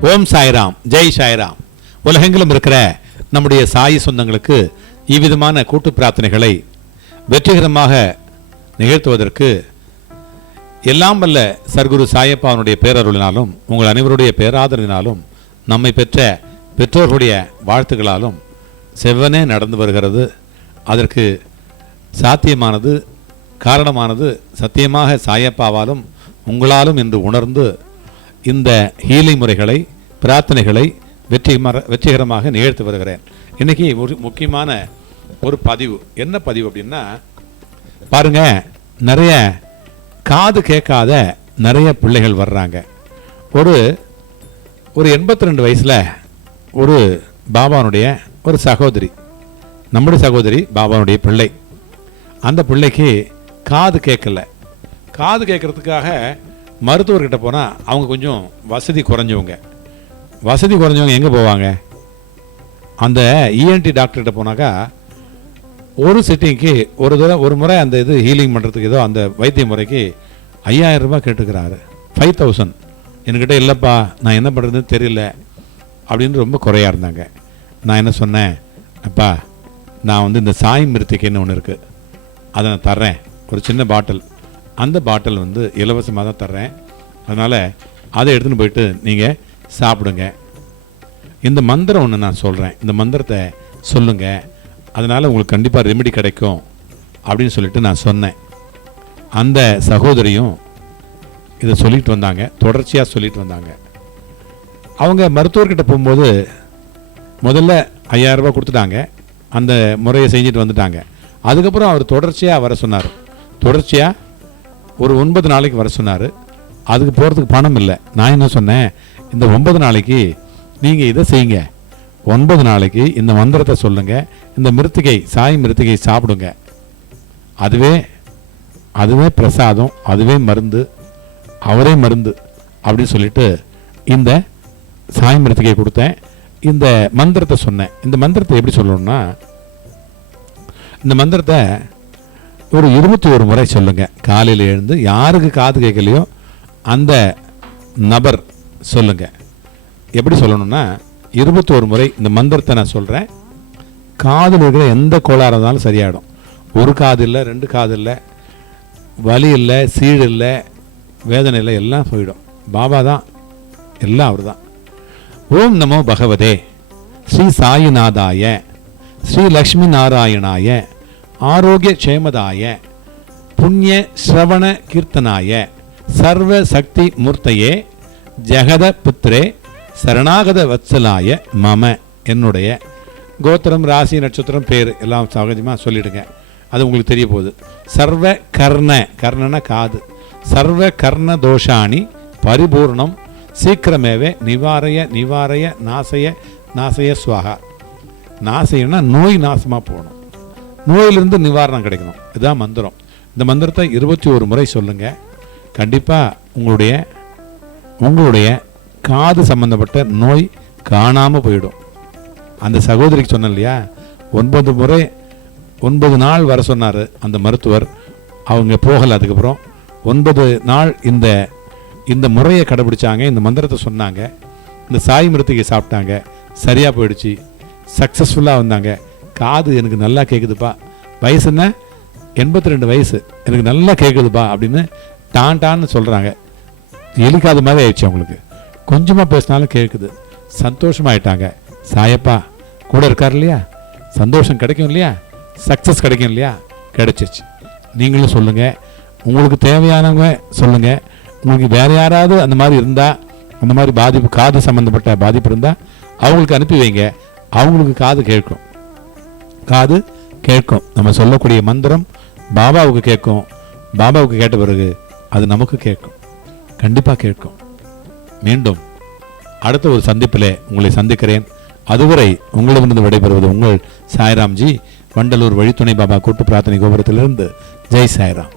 ஓம் சாய்ராம் ஜெய் சாய்ராம். உலகெங்கிலும் இருக்கிற நம்முடைய சாயி சொந்தங்களுக்கு இவ்விதமான கூட்டு பிரார்த்தனைகளை வெற்றிகரமாக நிகழ்த்துவதற்கு எல்லாம் வல்ல சர்க்குரு சாயப்பாவனுடைய பேரருளினாலும் உங்கள் அனைவருடைய பேராதரவினாலும் நம்மை பெற்ற பெற்றோர்களுடைய வாழ்த்துக்களாலும் செவ்வனே நடந்து வருகிறது. அதற்கு சாத்தியமானது காரணமானது சத்தியமாக சாயப்பாவாலும் உங்களாலும் என்று உணர்ந்து இந்த ஹீலை முறைகளை பிரார்த்தனைகளை வெற்றி வெற்றிகரமாக நிகழ்த்தி வருகிறேன். இன்னைக்கு ஒரு முக்கியமான ஒரு பதிவு. என்ன பதிவு அப்படின்னா பாருங்க நிறைய காது கேட்காத நிறைய பிள்ளைகள் வர்றாங்க. ஒரு ஒரு எண்பத்தி ரெண்டு வயசில் ஒரு பாபானுடைய ஒரு சகோதரி நம்முடைய சகோதரி பாபானுடைய பிள்ளை. அந்த பிள்ளைக்கு காது கேட்கல. காது கேட்கறதுக்காக மருத்துவர்கிட்ட போனால் அவங்க கொஞ்சம் வசதி குறைஞ்சவங்க. வசதி குறைஞ்சவங்க எங்கே போவாங்க? அந்த இஎன்டி டாக்டர்கிட்ட போனாக்கா ஒரு சிட்டிங்க்கு ஒரு தடவை ஒரு முறை அந்த இது ஹீலிங் பண்ணுறதுக்கு ஏதோ அந்த வைத்திய முறைக்கு ஐயாயிரம் ரூபாய் கேட்டுக்கிறாரு. ஃபைவ் தௌசண்ட் என்கிட்ட இல்லைப்பா நான் என்ன பண்ணுறதுன்னு தெரியல அப்படின்னு ரொம்ப குறையாக இருந்தாங்க. நான் என்ன சொன்னேன் அப்பா நான் வந்து இந்த சாய் மிருத்திக்கைன்னு ஒன்று இருக்குது அதை நான் தர்றேன். ஒரு சின்ன பாட்டில். அந்த பாட்டில் வந்து இலவசமாக தான் தர்றேன். அதனால் அதை எடுத்துன்னு போயிட்டு நீங்கள் சாப்பிடுங்க. இந்த மந்திரம் ஒன்று நான் சொல்கிறேன் இந்த மந்திரத்தை சொல்லுங்கள் அதனால் உங்களுக்கு கண்டிப்பாக ரெமெடி கிடைக்கும் அப்படின்னு சொல்லிட்டு நான் சொன்னேன். அந்த சகோதரியும் இதை சொல்லிட்டு வந்தாங்க. தொடர்ச்சியாக சொல்லிட்டு வந்தாங்க. அவங்க மருத்துவர்கிட்ட போகும்போது முதல்ல ஐயாயிரம் ரூபாய் கொடுத்துட்டாங்க. அந்த முறையை செஞ்சுட்டு வந்துட்டாங்க. அதுக்கப்புறம் அவர் தொடர்ச்சியாக வர சொன்னார். தொடர்ச்சியாக ஒரு ஒன்பது நாளைக்கு வர சொன்னார். அதுக்கு போகிறதுக்கு பணம் இல்லை. நான் என்ன சொன்னேன்? இந்த ஒன்பது நாளைக்கு நீங்கள் இதை செய்யுங்க. ஒன்பது நாளைக்கு இந்த மந்திரத்தை சொல்லுங்கள் இந்த மிருத்திகை சாய் மிருத்திகை சாப்பிடுங்க. அதுவே அதுவே பிரசாதம் அதுவே மருந்து அவரே மருந்து அப்படின்னு சொல்லிட்டு இந்த சாய் மிருத்திகை கொடுத்தேன். இந்த மந்திரத்தை சொன்னேன். இந்த மந்திரத்தை எப்படி சொல்லணும்னா இந்த மந்திரத்தை ஒரு இருபத்தி ஒரு முறை சொல்லுங்க. காலையில் எழுந்து யாருக்கு காது கேட்கலையோ அந்த நபர் சொல்லுங்க. எப்படி சொல்லணும்னா இருபத்தி ஒரு முறை இந்த மந்திரத்தை நான் சொல்கிறேன் காதில் இருக்கிற எந்த கோளாறு இருந்தாலும் சரியாயிடும். ஒரு காது இல்லை ரெண்டு காது இல்லை வலி இல்லை சீடு இல்லை வேதனை இல்லை எல்லாம் போயிடும். பாபா தான் எல்லாம் அவர் தான். ஓம் நமோ பகவதே. ஸ்ரீ சாயிநாதாய. ஸ்ரீ லக்ஷ்மி நாராயணாய. ஆரோக்கிய க்ஷேமதாய புண்ணிய ஸ்ரவண கீர்த்தனாய சர்வ சக்தி மூர்த்தையே ஜெகத புத்திரே சரணாகத வத்சலாய மம என்னுடைய கோத்திரம் ராசி நட்சத்திரம் பேர் எல்லாம் சகஜமாக சொல்லிடுங்க. அது உங்களுக்கு தெரிய போகுது. சர்வ கர்ண கர்ணன காது. சர்வ கர்ண தோஷாணி பரிபூர்ணம் சீக்கிரமேவே நிவாரய நிவாரய நாசய நாசய சுவாகா. நாசைன்னா நோய் நாசமாக போகணும். நோயிலிருந்து நிவாரணம் கிடைக்கணும். இதுதான் மந்திரம். இந்த மந்திரத்தை இருபத்தி ஒரு முறை சொல்லுங்கள் கண்டிப்பாக உங்களுடைய உங்களுடைய காது சம்பந்தப்பட்ட நோய் காணாமல் போயிடும். அந்த சகோதரிக்கு சொன்னேன் இல்லையா? ஒன்பது முறை ஒன்பது நாள் வர சொன்னார் அந்த மருத்துவர். அவங்க போகலை அதுக்கப்புறம். ஒன்பது நாள் இந்த இந்த முறையை கடைபிடிச்சாங்க. இந்த மந்திரத்தை சொன்னாங்க. இந்த சாய் மிருத்திகை சாப்பிட்டாங்க. சரியாக போயிடுச்சு. சக்ஸஸ்ஃபுல்லாக வந்தாங்க. காது எனக்கு நல்லா கேட்குதுப்பா வயசு என்ன? எண்பத்தி ரெண்டு வயசு. எனக்கு நல்லா கேட்குதுப்பா அப்படின்னு டான் டான்னு சொல்கிறாங்க எலிக்காது மாதிரி ஆயிடுச்சு அவங்களுக்கு. கொஞ்சமாக பேசினாலும் கேட்குது சந்தோஷமாயிட்டாங்க. சாயப்பா கூட இருக்கார் இல்லையா? சந்தோஷம் கிடைக்கும் இல்லையா? சக்ஸஸ் கிடைக்கும் இல்லையா? கிடைச்சிச்சு. நீங்களும் சொல்லுங்கள் உங்களுக்கு தேவையானவங்க சொல்லுங்கள் உங்களுக்கு வேறு யாராவது அந்த மாதிரி இருந்தால் அந்த மாதிரி பாதிப்பு காது சம்மந்தப்பட்ட பாதிப்பு இருந்தால் அவங்களுக்கு அனுப்பி வைங்க. அவங்களுக்கு காது கேட்கும். காது கேட்கும். நம்ம சொல்லக்கூடிய மந்திரம் பாபாவுக்கு கேட்கும். பாபாவுக்கு கேட்ட பிறகு அது நமக்கு கேட்கும். கண்டிப்பாக கேட்கும். மீண்டும் அடுத்த ஒரு சந்திப்பிலே உங்களை சந்திக்கிறேன். அதுவரை உங்களிடமிருந்து விடைபெறுவது உங்கள் சாய்ராம்ஜி வண்டலூர் வழித்துணை பாபா கூட்டு பிரார்த்தனை கோபுரத்திலிருந்து. ஜெய் சாய்ராம்.